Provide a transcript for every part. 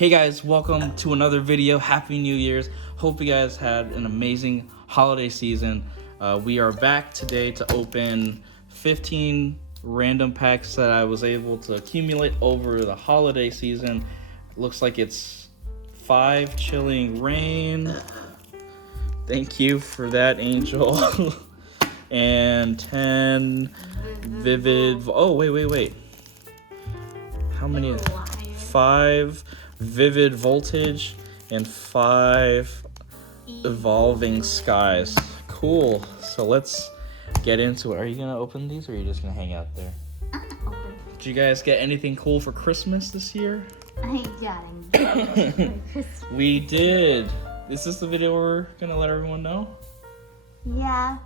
Hey guys, welcome to another video. Happy New Year's. Hope you guys had an amazing holiday season. We are back today to open 15 random packs that I was able to accumulate over the holiday season. Looks like it's 5 Chilling Reign. Thank you for that, Angel. And 10 Vivid. Oh, wait. How many? 5 Vivid Voltage and 5 Evolving Skies. Cool. So let's get into it. Are you gonna open these or are you just gonna hang out there? Did you guys get anything cool for Christmas this year? I got engaged for Christmas. We did. Is this the video we're gonna let everyone know? Yeah.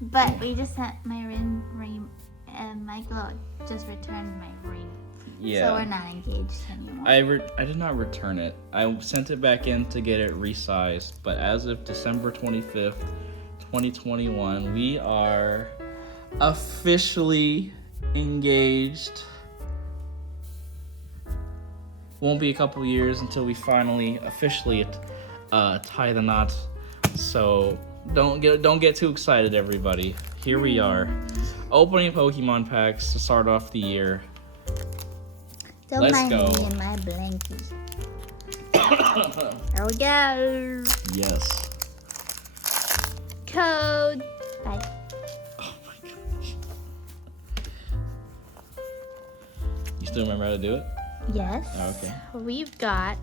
But we just sent my ring and Michael just returned my ring. Yeah. So we're not engaged anymore. I did not return it. I sent it back in to get it resized. But as of December 25th, 2021, we are officially engaged. Won't be a couple years until we finally officially tie the knot. So don't get too excited, everybody. Here we are, opening Pokemon packs to start off the year. Don't Let's mind go. me and my blankie. There we go. Yes. Code. Bye. Oh my gosh. You still remember how to do it? Yes. Oh, okay. We've got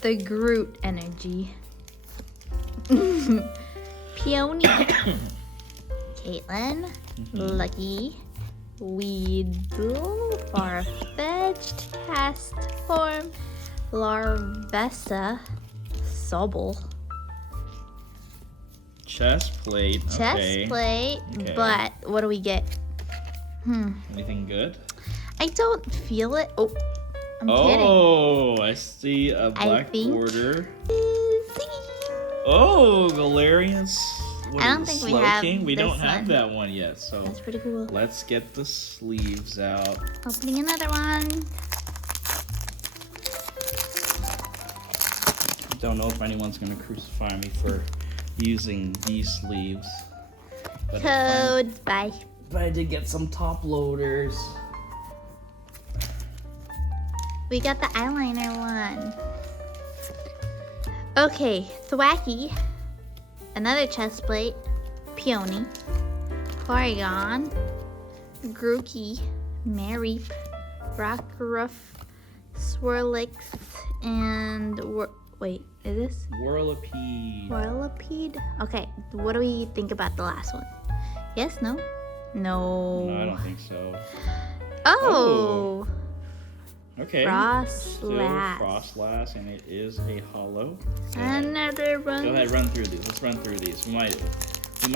the Groot energy. Peony, Caitlin. Lucky, Weedle, Farfetch'd, Castform, Larvesta, Sobble, Chest plate. Okay. Chestplate. Okay. But what do we get? Anything good? I don't feel it. Oh, I'm kidding. Oh, I see a black think- border. Oh, Galarian. What I don't is it, think we Slow have King? We this don't have one. that one yet, so That's pretty cool. let's get the sleeves out. Opening another one. Don't know if anyone's gonna crucify me for using these sleeves. But Code. Bye. I did get some top loaders. We got the eyeliner one. Okay, Thwacky, another chest plate, Peony, Porygon, Grookey, Mareep, Rockruff, Swirlix, and wait, is this Whirlipede. Whirlipede? Okay, what do we think about the last one? Yes, no? No. No, I don't think so. Oh! Okay. Still Frostlass. Frostlass, and it is a hollow. Another one. Go ahead, run through these. Let's run through these. We might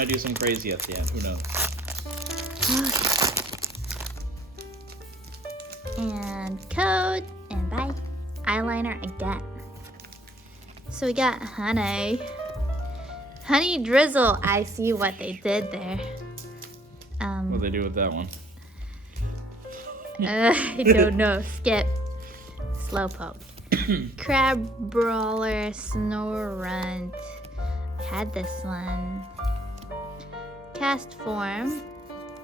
do some crazy at the end. Who knows? And code, and bye. Eyeliner again. So we got Honey Drizzle. I see what they did there. What do they do with that one? I don't know. Skip. Slowpoke. Crab Brawler, Snorunt. Had this one. Castform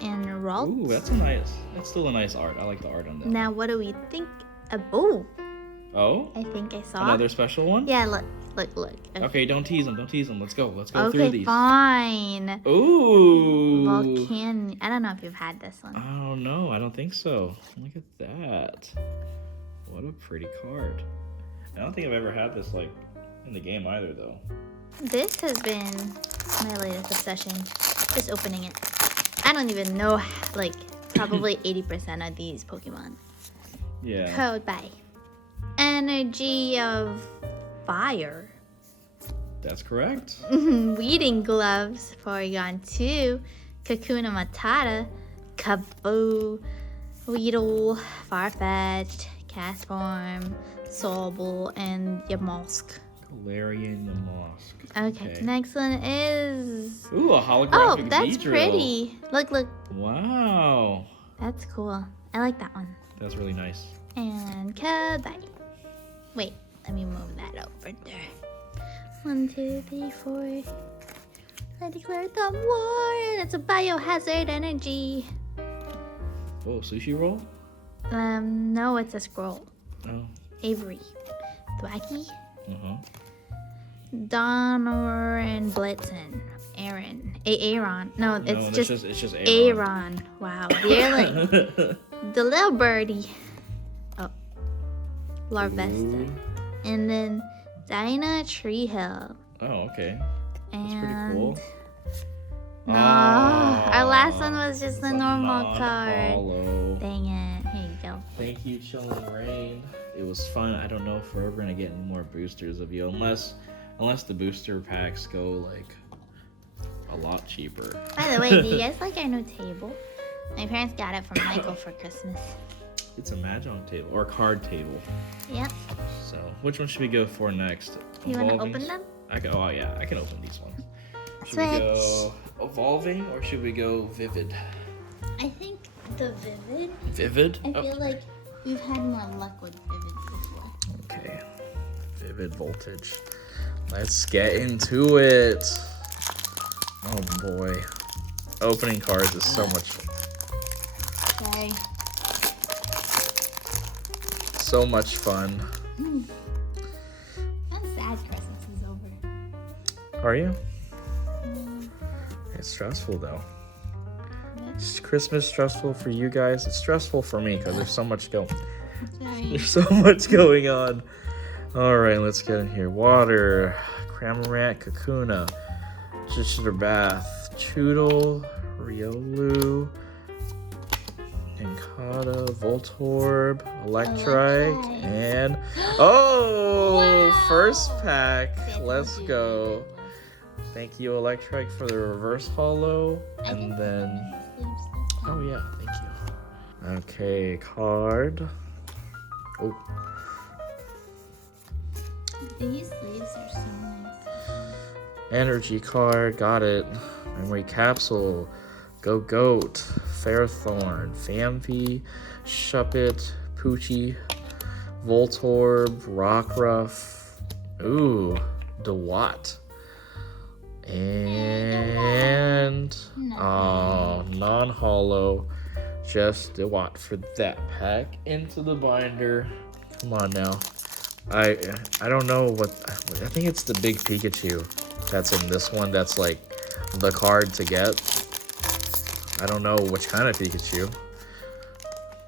and Ralt. Ooh, that's still a nice art. I like the art on that. Now what do we think of? Oh, Oh? I think I saw. Another special one? Yeah, look. Okay, don't tease them. Let's go through Okay, these. fine. Ooh. Volcan. I don't know if you've had this I one. don't know. I don't think so. Look at that. What a pretty card. I don't think I've ever had this like in the game either, though. This has been my latest obsession. Just opening it. I don't even know, like, probably 80% of these Pokemon. Yeah. Code by Energy of Fire. That's correct. Weeding Gloves. Porygon 2. Kakuna Matata. Kaboo. Weedle. Farfetch'd. Castform. Sobble. And Yamask. Galarian Yamask. Okay, next one is... Ooh, a holographic Oh, that's Beedrill. pretty. Look. Wow. That's cool. I like that one. That's really nice. And goodbye. Wait, let me move that over there. 1, 2, 3, 4. I declare the war. That's a biohazard energy. Oh, sushi roll? No, it's a scroll. Oh. Avery. Thwacky. Uh-huh. Donor and Blitzen. Aaron. Aaron. No, it's just it's just Aaron. Wow. They're like the little birdie. Oh. Larvesta. Ooh. And then Dinah Treehill. Oh, okay. And That's pretty cool. No, our last one was just a It's normal card. non-holo. Dang it. Here you go. Thank you, Chilling Rain. It was fun. I don't know if we're ever gonna get any more boosters of you, unless the booster packs go like a lot cheaper. By the way, do you guys like our new table? My parents got it from Michael for Christmas. It's a mahjong table or card table. Yep. So, which one should we go for next? You want to Evolving? open them? Oh yeah, I can open these ones. Should we go evolving or should we go vivid? I think the Vivid. Vivid? I feel like we've had more luck with Vivid before. Okay. Vivid voltage. Let's get into it. Oh boy. Opening cards is so much Sorry. fun. I'm sad Christmas is over. Are you? It's stressful though. Is Christmas stressful for you guys? It's stressful for me because there's so much Sorry. going on. All right, let's get in here. Water, Cramorant, Kakuna, Chichester Bath, Choodle, Riolu, Nincada, Voltorb, Electrike, and Wow. first pack. See, I Let's told you. go. Thank you, Electrike, for the reverse holo, and then oh yeah, thank you. Okay, card. Oh, These sleeves are so nice. energy card. Got it. Memory capsule. Go Goat, Fairthorn, Fampi, Shuppet, Poochie, Voltorb, Rockruff, ooh, Dewott, and non-holo, just Dewott for that pack. Into the binder. Come on now. I don't know what, I think it's the big Pikachu that's in this one. That's like the card to get. I don't know which kind of Pikachu,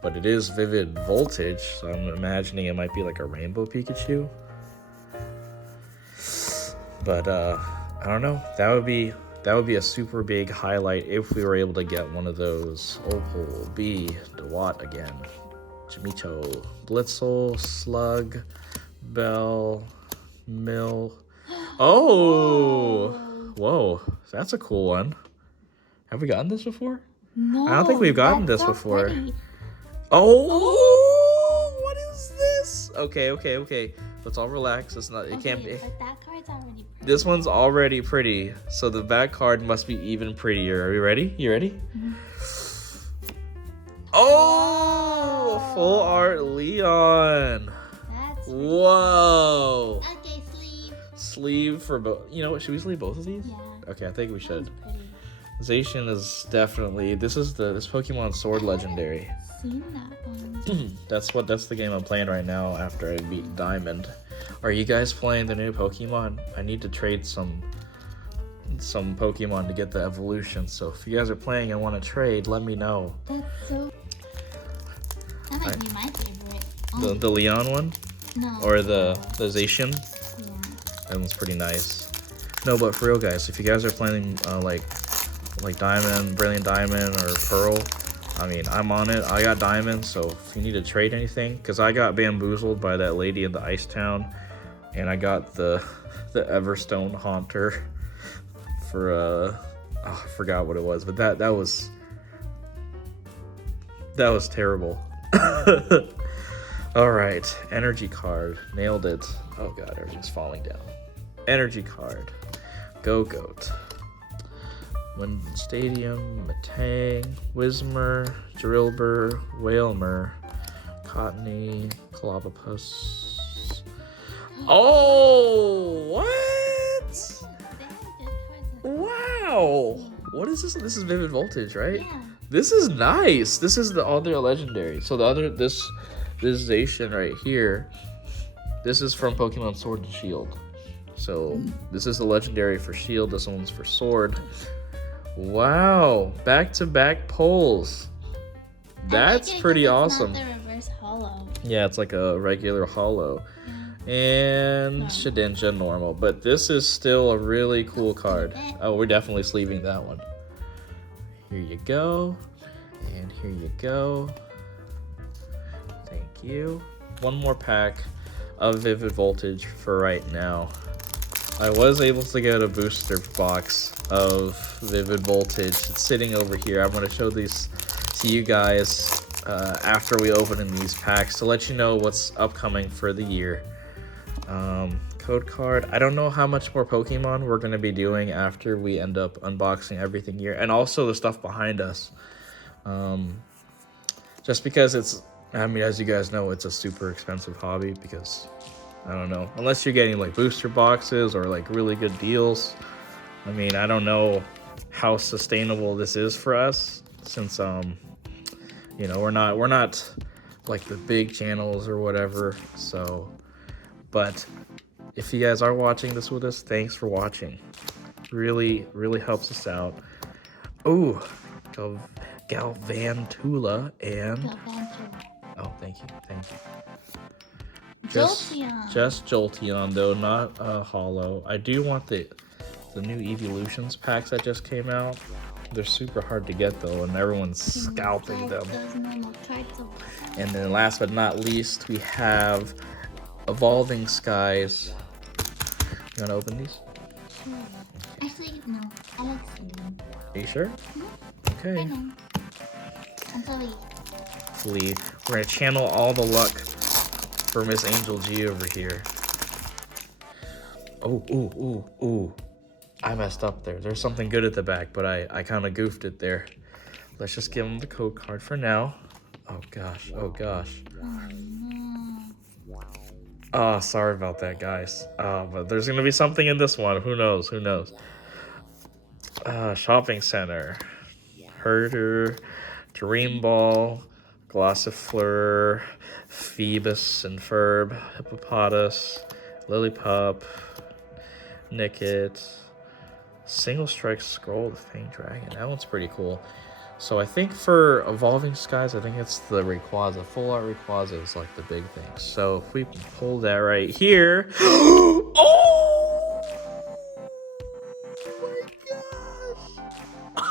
but it is Vivid Voltage, so I'm imagining it might be like a Rainbow Pikachu. But I don't know. That would be a super big highlight if we were able to get one of those. Opal, B, Dewott again, Jimicho, Blitzel, Slug, Bell, Mill. Oh, whoa, that's a cool one. Have we gotten this before? No, I don't think we've gotten that's this so before. pretty. Oh, what is this? Okay. Let's all relax. It's not. It can't be. But that card's already pretty. This one's already pretty, so the back card must be even prettier. Are we ready? You ready? Mm-hmm. Oh, full art Leon. That's Whoa. okay. Sleeve. Sleeve for both. You know what? Should we sleeve both of these? Yeah. Okay, I think we should. That's pretty. Zacian is definitely. This Pokemon Sword Legendary. Seen that one. That's the game I'm playing right now after I beat Diamond. Are you guys playing the new Pokemon? I need to trade some Pokemon to get the evolution. So if you guys are playing and want to trade, let me know. That's so. That might be my favorite. The Leon one No. or the Zacian? Yeah. That one's pretty nice. No, but for real, guys, if you guys are playing like Diamond, Brilliant Diamond, or Pearl, I mean, I'm on it. I got Diamond, so if you need to trade anything, because I got bamboozled by that lady in the Ice Town, and I got the Everstone Haunter for I forgot what it was, but that was terrible. All right, energy card, nailed it. Oh god, everything's falling down. Energy card, Go Goat. Wind Stadium, Matang, Whismur, Drillbur, Whalmer, Cottony, Clobbopus, Oh, what? They have good cards. Wow. What is this? This is Vivid Voltage, right? Yeah. This is nice. This is the other legendary. So the other this Zacian right here, this is from Pokemon Sword and Shield. So this is the legendary for Shield. This one's for Sword. Wow, back-to-back pulls. That's pretty awesome. It's not the reverse hollow. Yeah, it's like a regular hollow. And Shedinja normal, but this is still a really cool card. Oh, we're definitely sleeving that one. Here you go, and here you go. Thank you. One more pack of Vivid Voltage for right now. I was able to get a booster box of Vivid Voltage. It's sitting over here. I'm going to show these to you guys after we open in these packs to let you know what's upcoming for the year. Code card. I don't know how much more Pokemon we're going to be doing after we end up unboxing everything here. And also the stuff behind us. Just because it's, I mean, as you guys know, it's a super expensive hobby because, I don't know, unless you're getting like booster boxes or like really good deals. I mean, I don't know how sustainable this is for us since, you know, we're not like the big channels or whatever. So, but if you guys are watching this with us, thanks for watching. Really helps us out. Oh, Galvantula and... Oh, thank you. Jolteon. Just Jolteon, though, not Hollow. I do want the new Evolutions packs that just came out. They're super hard to get, though, and everyone's scalping them. And then last but not least, we have Evolving Skies. You want to open these? Sure. Actually, no. I like seeing them. Are you sure? Okay. I know. Until we... We're going to channel all the luck for Miss Angel G over here. Oh. I messed up there. There's something good at the back, but I kind of goofed it there. Let's just give him the code card for now. Oh, gosh. Oh, no. Oh, sorry about that, guys. But there's going to be something in this one. Who knows? Shopping Center. Herder. Dream Ball. Glossifleur. Phoebus and Ferb. Hippopotas. Lillipup. Nickit. Single Strike Scroll, the Fanged Dragon. That one's pretty cool. So I think for Evolving Skies, I think it's the Rayquaza. Full Art Rayquaza is like the big thing. So if we pull that right here. Oh my gosh!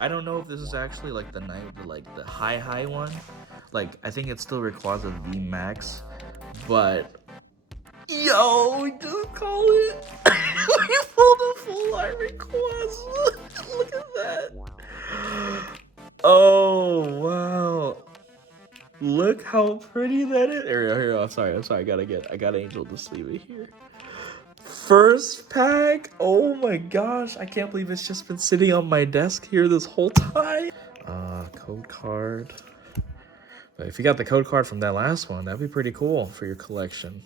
I don't know if this is actually like the high one. Like I think it's still Rayquaza V Max, but yo, we just call it. We pulled a Full Art Rayquaza. Look at that. Oh wow! Look how pretty that is. Here. I'm sorry. I got Angel to sleeve it here. First pack. Oh my gosh! I can't believe it's just been sitting on my desk here this whole time. Code card. But if you got the code card from that last one, that'd be pretty cool for your collection.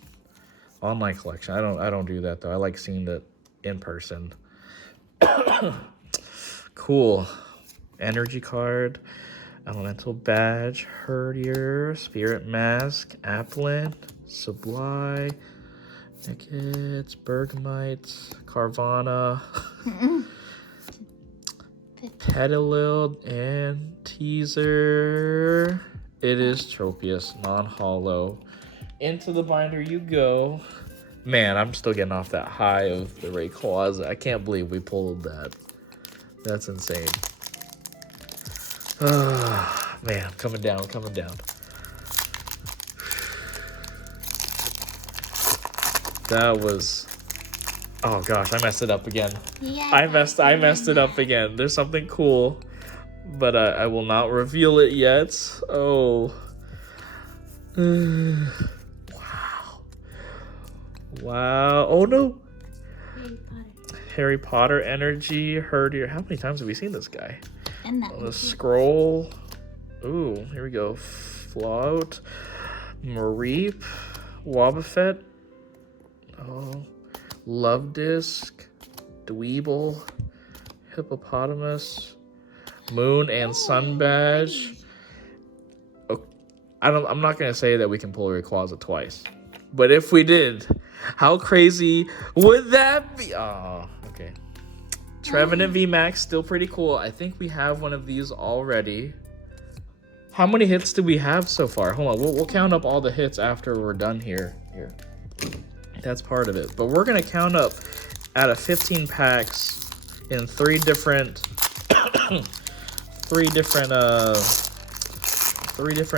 Online collection. I don't do that though. I like seeing that in person. Cool. Energy card. Elemental Badge. Herdier. Spirit Mask. Applin. Sublime. Nickits. Bergmite. Carvana. Petalil. And Teaser. It is Tropius. Non-hollow. Into the binder you go. Man, I'm still getting off that high of the Rayquaza. I can't believe we pulled that. That's insane. Man, coming down. That was... Oh gosh, I messed it up again. Yeah, I messed it up again. There's something cool, but I will not reveal it yet. Oh. Wow. Oh no. Harry Potter energy. Herdier. How many times have we seen this guy? And that The scroll. Ooh, here we go. Float. Mareep, Wobbuffet, oh, Love Disc, Dweeble, Hippopotamus, Moon and Sun Badge. Oh, I'm not gonna say that we can pull Rayquaza twice, but if we did, how crazy would that be? Oh, okay. Trevenant VMAX, still pretty cool. I think we have one of these already. How many hits do we have so far? Hold on, we'll count up all the hits after we're done here. That's part of it. But we're gonna count up out of 15 packs in three different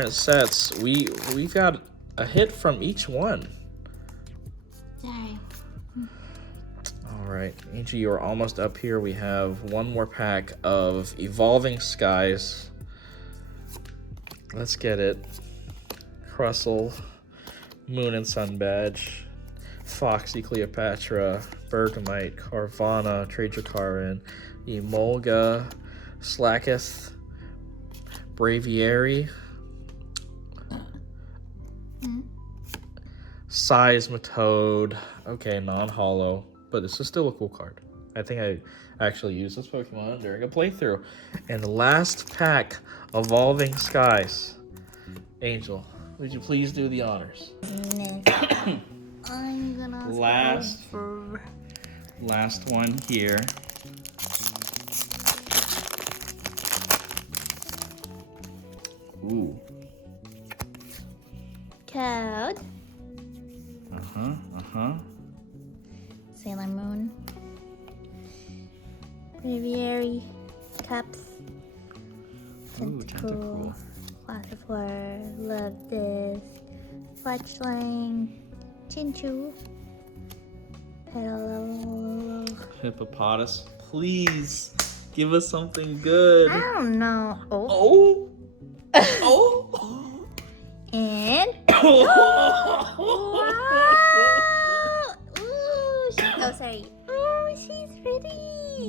sets. We got a hit from each one. Sorry. All right, Angie, you're almost up here. We have one more pack of Evolving Skies. Let's get it. Crustle, Moon and Sun Badge, Foxy Cleopatra, Bergamite, Carvana, Trajokarin, Emolga, Slacketh, Braviary, Seismitoad. Okay, non-holo, but this is still a cool card. I think I actually used this Pokemon during a playthrough. And the last pack, Evolving Skies. Angel, would you please do the honors? I'm gonna Last one here. Ooh. Code. Uh-huh. Sailor Moon. Braviary. Cups. Ooh, Tentacool. Classifier. Love This. Fletchling. Chinchou. Petal. Hippopotamus. Please give us something good. I don't know. Oh. Oh. And. Oh. Wow. Ooh. Oh, sorry. Ooh, she's pretty.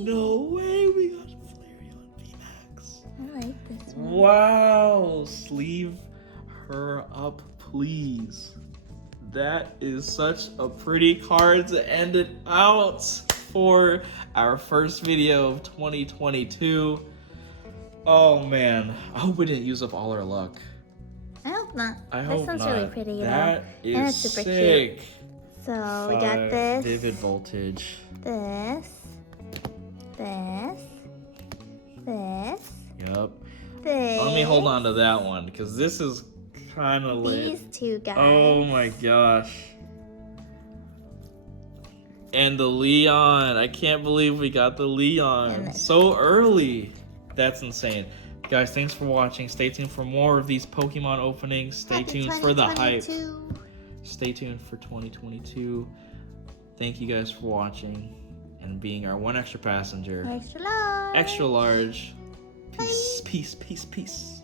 No way, we got Flareon VMAX. I like this one. Wow, sleeve her up, please. That is such a pretty card to end it out for our first video of 2022. Oh man, I hope we didn't use up all our luck. I hope not. I This hope one's not. really pretty, That though. is And it's super sick. cute. So we got this. Vivid Voltage. This. This. This. Yep. This. Let me hold on to that one because this is kind of lit. These two guys. Oh my gosh. And the Leon. I can't believe we got the Leon And so early. That's insane. Guys, thanks for watching. Stay tuned for more of these Pokemon openings. Stay Happy tuned for the hype. 2022. Stay tuned for 2022. Thank you guys for watching and being our one extra passenger. Extra large. Extra large. Peace, peace, peace, peace.